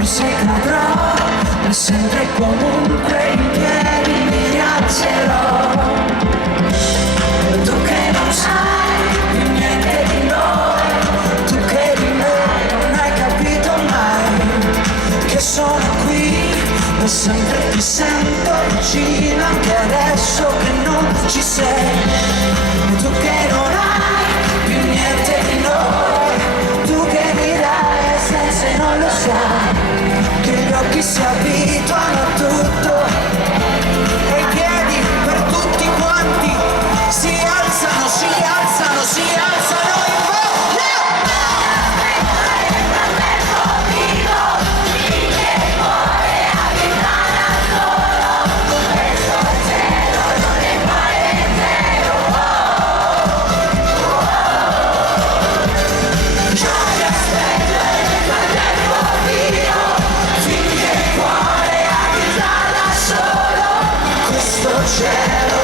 forse cadrò, ma sempre e comunque in piedi mi rialzerò. Tu che non sai più niente di noi, tu che di me non hai capito mai, che sono qui e sempre ti sento vicino, anche adesso che non ci sei. Tu che non hai più niente di noi, tu che mi dai senza e non lo sai, che gli occhi si abituano a tutto e i piedi per tutti quanti si alzano, si alzano, si alzano in voce. Cielo